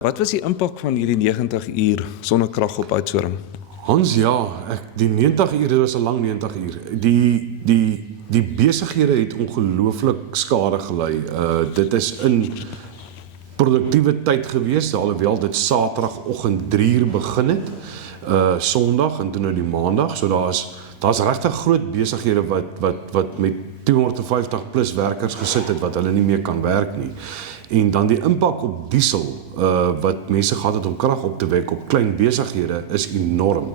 Wat was die impak van hierdie 90 uur sonnekrag op Oudtshoorn? Hans, ja, die 90 uur, dit was 'n lang 90 uur. Die besighede het ongelooflik skade gelei. Dit is in produktiewe tyd gewees, alhoewel dit Saterdagoggend 3 uur begin het, Sondag en toe nou die Maandag. So daar's regtig groot besighede wat met 250 plus werkers gesit het wat hulle nie meer kan werk nie. En dan die impak op diesel wat mense gehad het om krag op te wek op klein besighede is enorm.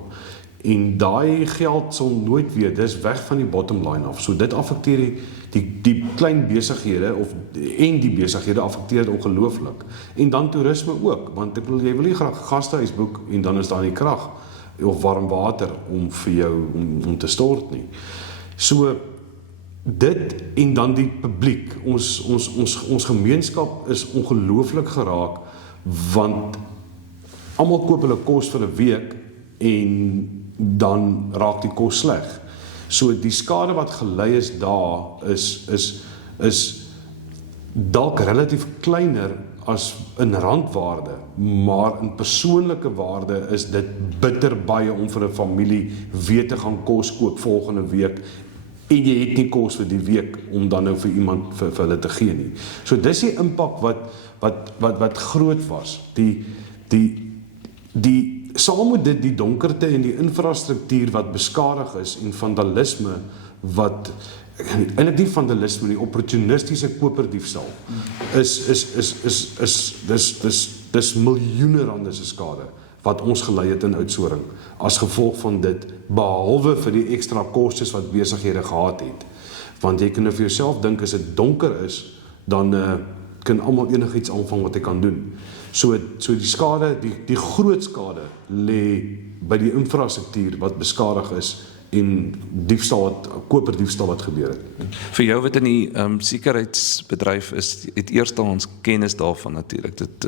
En daai geld sal nooit weer, dis weg van die bottom line af. So dit affekteer die klein besighede en die besighede affekteer dit ongelooflik. En dan toerisme ook, want ek bedoel jy wil nie graag 'n gastehuis boek en dan is daar nie krag of warm water om vir jou om te stort nie. So dit en dan die publiek, ons gemeenskap is ongelooflik geraak, want almal koop hulle kos vir 'n week en dan raak die kos sleg. So die skade wat gelei is daar is dalk relatief kleiner as in randwaarde, maar in persoonlike waarde is dit bitter baie om vir 'n familie weer te gaan kos koop volgende week. En jy het nie kos vir die week om dan nou vir iemand vir hulle te gee nie. So dis die impak wat groot was. Saam met dit die donkerte en die infrastruktuur wat beskadig is en vandalisme wat eintlik nie vandalisme nie, opportunistiese koperdiefstal dis miljoene rande se skade wat ons gelei het in Oudtshoorn as gevolg van dit, behalwe vir die ekstra kostes wat besighede gehad het. Want jy kan nou vir jouself dink, as dit donker is, dan kan almal enigiets aanvang wat jy kan doen. So die skade, die groot skade lê by die infrastruktuur wat beskadig is en koperdiefstal wat gebeur het. Vir jou wat in die sekuriteitsbedryf is, het eerstehands kennis daarvan natuurlik. Dit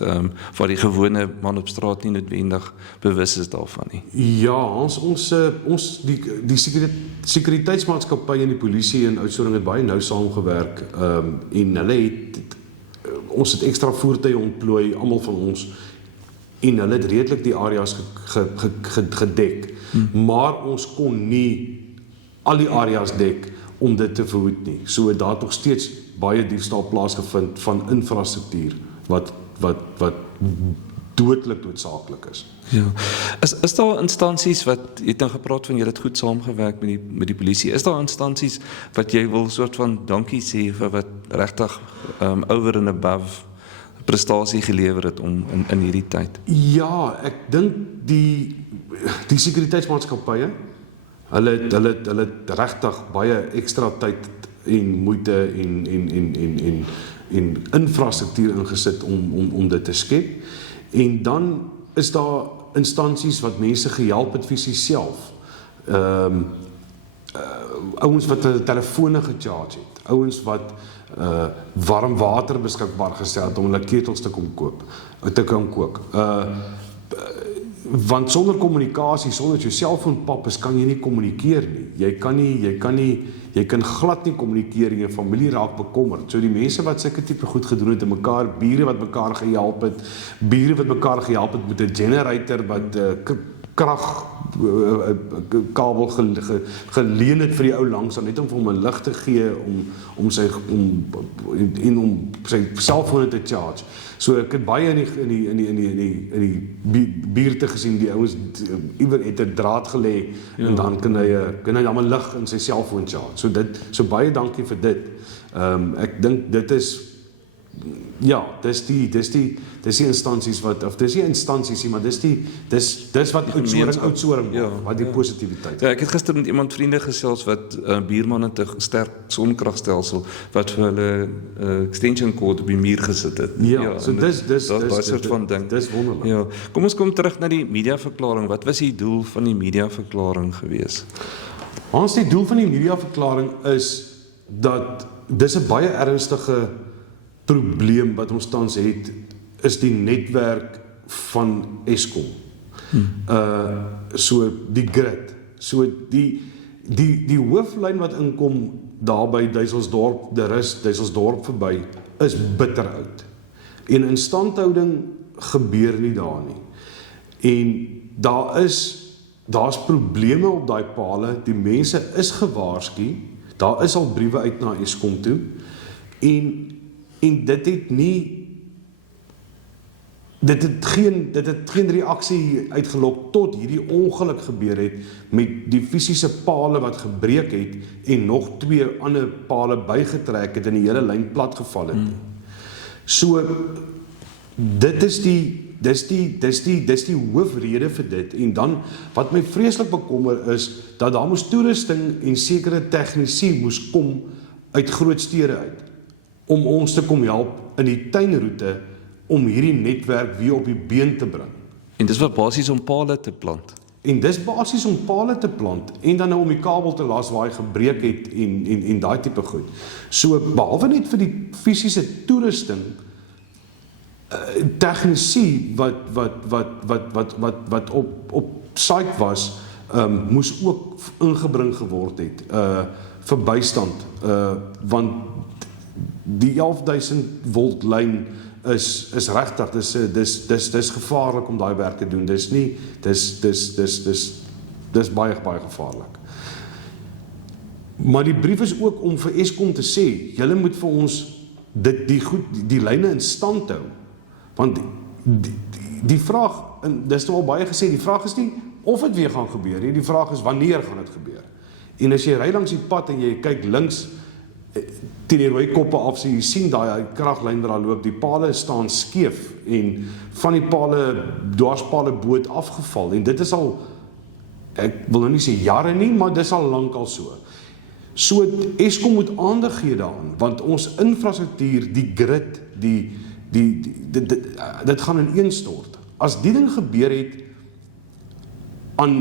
waar die gewone man op straat nie noodwendig bewus is daarvan nie. Ja, die sekuriteitsmaatskappy en die polisie in Oudtshoorn het baie nou saamgewerk en ons het ekstra voertuie ontplooi, almal van ons, en hulle het redelik die areas gedek, maar ons kon nie al die areas dek om dit te verhoed nie. So daar het nog steeds baie diefstal plaasgevind van infrastruktuur wat dodelik noodsaaklik is. Ja. Is daar instansies wat, jy het nou gepraat van jy het goed saamgewerk met die polisie, is daar instansies wat jy wil soort van dankie sê vir wat regtig over and above prestasie gelewer het in hierdie tyd? Ja, ek dink die sekuriteitsmaatskappye, hulle het regtig baie ekstra tyd en moeite en infrastruktuur ingesit om dit te skep. En dan is daar instansies wat mense gehelp het fisies self. Ouens wat hulle telefone gecharge het, ouens wat warm water beskikbaar gestel het om hulle ketels te kan kook. Want sonder kommunikasie, sonder jou selfoonpap is, kan jy nie kommunikeer nie. Jy kan glad nie kommunikeer en jou familie raak bekommerd. So die mense wat sulke tipe goed gedoen het, bure wat mekaar gehelp het, met 'n generator wat kragkabel geleen het vir die ou langs, net om vir hom 'n lig te gee om sy selfoon te charge. So ek het baie in die buurte gesien, die ouens iewers het 'n draad gelê en dan kan hy dan 'n lig in sy selfoon charge. So baie dankie vir dit. Ek dink dit is dis die instansies wat, of dis nie instansies nie, maar dis wat Oudtshoorn wat die positiwiteit. Ja, ek het gister met iemand vriende gesels wat buurman het 'n sterk sonkragstelsel wat vir hulle extension cord op die muur gesit het. So daai soort van ding. Dis wonderlik. Ja, kom ons kom terug na die mediaverklaring. Wat was die doel van die mediaverklaring gewees? Ons die doel van die mediaverklaring is dat dis 'n baie ernstige probleem wat ons tans het, is die netwerk van Eskom. So die grid. So die hooflyn wat inkom daar by Duiselsdorp verby, is bitter oud. En instandhouding gebeur nie daar nie. En daar's probleme op daai pale, die mense is gewaarsku, daar is al briewe uit na Eskom toe, en dit het nie, dit het geen reaksie uitgelok tot hierdie ongeluk gebeur het, met die fisiese pale wat gebreek het, en nog 2 ander pale bygetrek het, en die hele lyn plat geval het. So, dit is die hoofrede vir dit, en dan, wat my vreeslik bekommer is, dat daar moes toerusting en sekere tegnisie moes kom uit groot stede uit, om ons te kom help in die tuinroete, om hierdie netwerk weer op die been te bring. En dis wat basies om pale te plant. En dis basies om pale te plant, en dan nou om die kabel te las waar hy gebreek het, en daai tipe goed. So, behalwe net vir die fisiese toerusting, tegnisie wat op site was, moes ook ingebring geword het, vir bystand, want die 11.000 volt lyn is regtig, dis gevaarlik om daai werk te doen, dis baie gevaarlik. Maar die brief is ook om vir Eskom te sê, julle moet vir ons die lyne in stand hou, want die vraag, en dis al baie gesê, die vraag is nie of dit weer gaan gebeur nie, die vraag is wanneer gaan dit gebeur. En as jy ry langs die pad en jy kyk links teen die rooi koppe af, so jy sien daai kraglyn wat daar loop, die pale staan skeef en van die pale, dwarspale boot afgeval, en dit is al, ek wil nou nie sê jare nie, maar dit is al lank al so. So Eskom moet aandag gee daaraan, want ons infrastruktuur, die grid, dit gaan ineenstort. As die ding gebeur het aan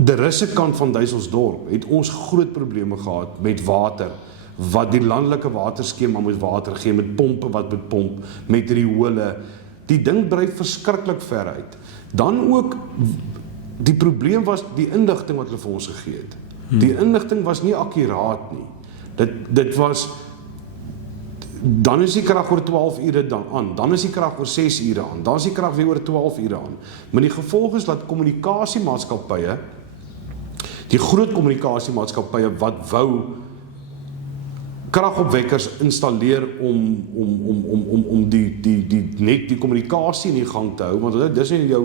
die russe kant van Duiselsdorp, het ons groot probleme gehad met water, wat die landelike waterskema moet water gee, met pompe wat moet pomp, met rioole. Die ding brei verskriklik ver uit. Dan ook, die probleem was die inligting wat hulle vir ons gegee het. Die inligting was nie akkuraat nie. Dit was, dan is die krag oor 12 ure dan is die krag oor 6 ure aan, dan is die krag weer oor 12 ure aan. Maar die gevolg is dat kommunikasiemaatskappye, die groot kommunikasiemaatskappye wat wou kragopwekkers installeer om die kommunikasie in die gang te hou, want dis nie jou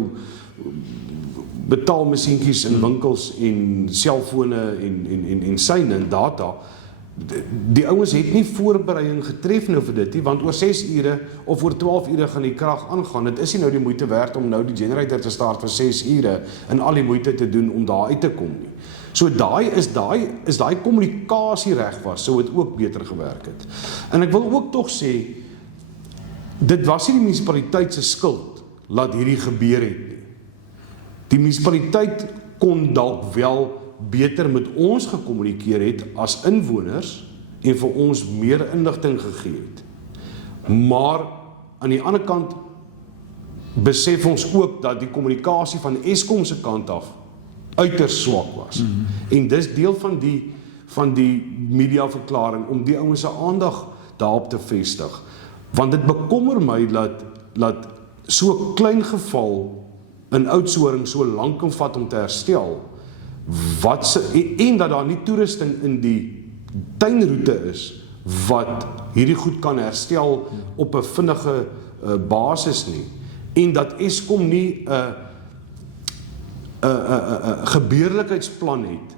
betaalmasientjies in winkels en selfone en syne en data. Die ouens het nie voorbereiding getref nou vir dit nie, want oor 6 ure of oor 12 ure gaan die krag aangaan. Dit is nie nou die moeite werd om nou die generator te start vir 6 ure en al die moeite te doen om daar uit te kom nie. So is daai kommunikasie reg was, sou dit ook beter gewerk het. En ek wil ook tog sê, dit was nie die munisipaliteit se skuld laat hierdie gebeur het nie. Die munisipaliteit kon dalk wel beter met ons gekommunikeer het as inwoners en vir ons meer inligting gegee het. Maar aan die ander kant besef ons ook dat die kommunikasie van Eskom se kant af uiters swak was. En dis deel van die mediaverklaring om die ouens se aandag daarop te vestig. Want dit bekommer my dat so 'n klein geval in Oudtshoorn so lank kan vat om te herstel, en dat daar nie toerusting in die tuinroete is wat hierdie goed kan herstel op 'n vinnige basis nie, en dat Eskom nie 'n gebeurlikheidsplan het.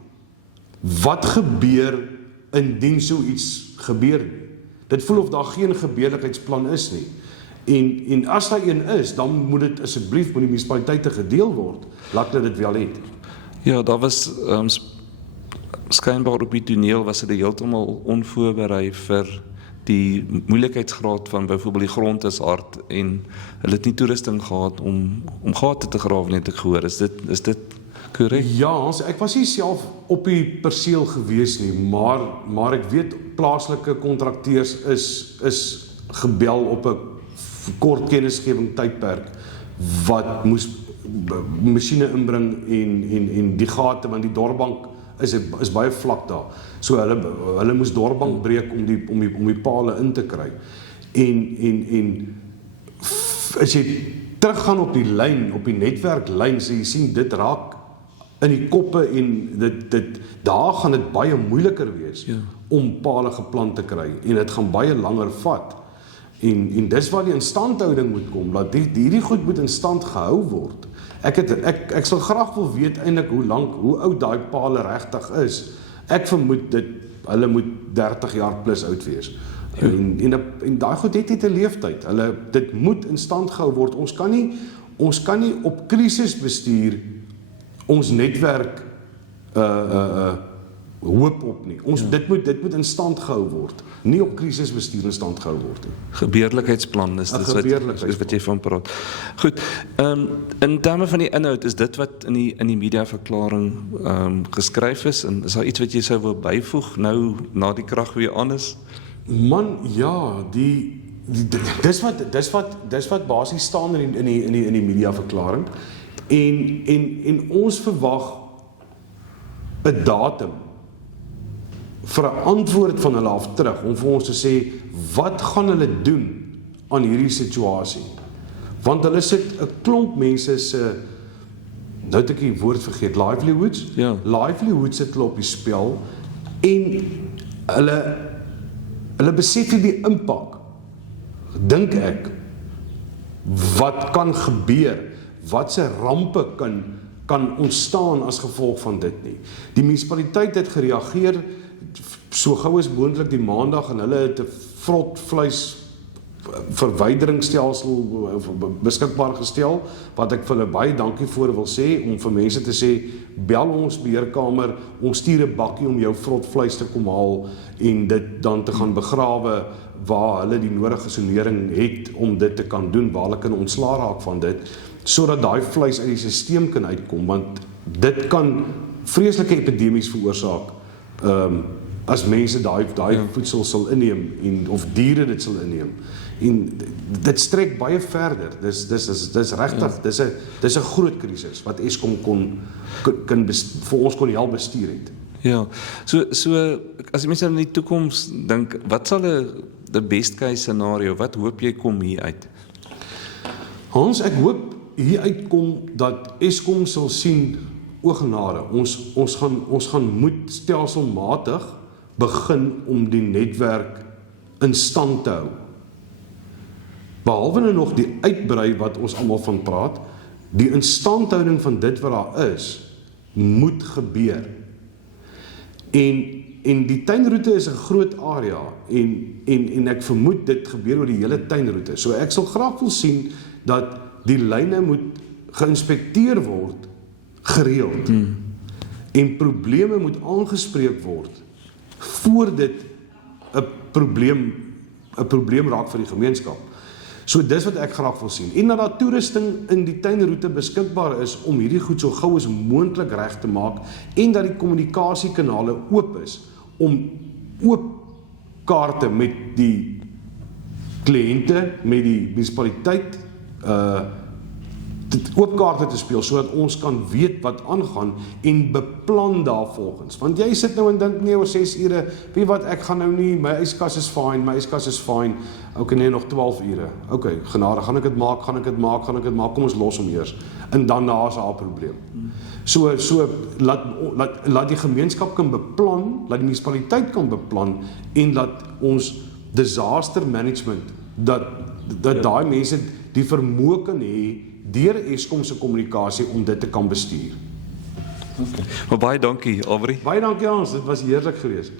Wat gebeur indien so iets gebeur nie? Dit voel of daar geen gebeurlikheidsplan is nie. En as daar een is, dan moet dit asseblief met die munisipaliteite gedeel word, laat hulle dit wel het. Ja, daar was skynbaar op die toneel was hulle heeltemal onvoorberei vir die moeilikheidsgraad van byvoorbeeld die grond is hard en hulle het nie toerusting gehad om gate te grawe, net ek gehoor. Is dit korrek? Ja, ek was nie self op die perseel gewees nie, maar ek weet plaaslike kontrakteurs is gebel op 'n kort kennisgewing tydperk wat moes masjiene inbring en die gate, want die dorpbank is baie vlak daar. So hulle moes dorpbank breek om die pale in te kry. En as jy teruggaan op die lyn, op die netwerklyn, so jy sien dit raak in die koppe en daar gaan dit baie moeiliker wees om pale geplant te kry en dit gaan baie langer vat. En dis waar die instandhouding moet kom, dat hierdie goed moet in stand gehou word. Ek sal graag wil weet eintlik hoe oud daai pale regtig is. Ek vermoed hulle moet 30 jaar plus oud wees. En daai goed het 'n leeftyd. Dit moet in stand gehou word. Ons kan nie op krisisbestuur ons netwerk hoop op nie. Dit moet in stand gehou word. Nie op krisisbestuur in stand gehou word nie. Gebeurlikheidsplan is dit wat jy van praat. Goed, in terme van die inhoud, is dit wat in die mediaverklaring geskryf is, en is daar iets wat jy sou wil byvoeg nou na die krag weer aan is? Man, ja, dis wat basies staan in die mediaverklaring. En ons verwag 'n datum vir 'n antwoord van hulle af terug om vir ons te sê wat gaan hulle doen aan hierdie situasie. Want hulle sit 'n klomp mense se, nou het ek die woord vergeet, livelihoods. Ja. Livelihoods sit hulle op die spel en hulle besef nie die impak, dink ek, wat kan gebeur, wat se rampe kan ontstaan as gevolg van dit nie. Die munisipaliteit het gereageer so gou as moontlik die maandag en hulle het 'n vrotvleis verwyderingsstelsel beskikbaar gestel, wat ek vir hulle baie dankie voor wil sê, om vir mense te sê, bel ons beheerkamer, ons stuur 'n bakkie om jou vrotvleis te kom haal en dit dan te gaan begrawe waar hulle die nodige sonering het om dit te kan doen, waar hulle kan ontslaa raak van dit, sodat daai vleis uit die stelsel kan uitkom, want dit kan vreeslike epidemies veroorsaak as mense daai voedsel sal inneem of diere dit sal inneem. En dit strek baie verder. Dis regtig, dis 'n groot krisis wat Eskom vir ons kon help bestuur het. Ja, so as jy mense in die toekoms dink, wat sal 'n best case scenario, wat hoop jy kom hier uit? Hans, ek hoop hier uitkom dat Eskom sal sien, o genade, ons gaan moet stelselmatig begin om die netwerk in stand te hou. Behalwe nou nog die uitbrei wat ons almal van praat, die instandhouding van dit wat daar is, moet gebeur. En die tuinroete is 'n groot area en ek vermoed dit gebeur oor die hele tuinroete. So ek sal graag wil sien dat die lyne moet geïnspekteer word gereeld. En probleme moet aangespreek word voor dit 'n probleem raak vir die gemeenskap. So dis wat ek graag wil sien. En dat daar toerusting in die tuinroete beskikbaar is om hierdie goed so gou as moontlik reg te maak en dat die kommunikasiekanale oop is om oop kaarte met die kliënte, met die munisipaliteit oop kaarte te speel, sodat ons kan weet wat aangaan en beplan daarvolgens. Want jy sit nou en dink, nee, oor 6 ure, weet wat, ek gaan nou nie, my yskas is fine, ok, nee, nog 12 ure, ok, genade, gaan ek het maak, kom ons los hom eers, en dan na is daar 'n probleem. So laat die gemeenskap kan beplan, laat die munisipaliteit kan beplan, en laat ons disaster management, dat daai mense die vermoë kan hê, deur Eskom se kommunikasie om dit te kan bestuur. Maar baie dankie, Aubrey. Baie dankie Hans, dit was heerlik geweest.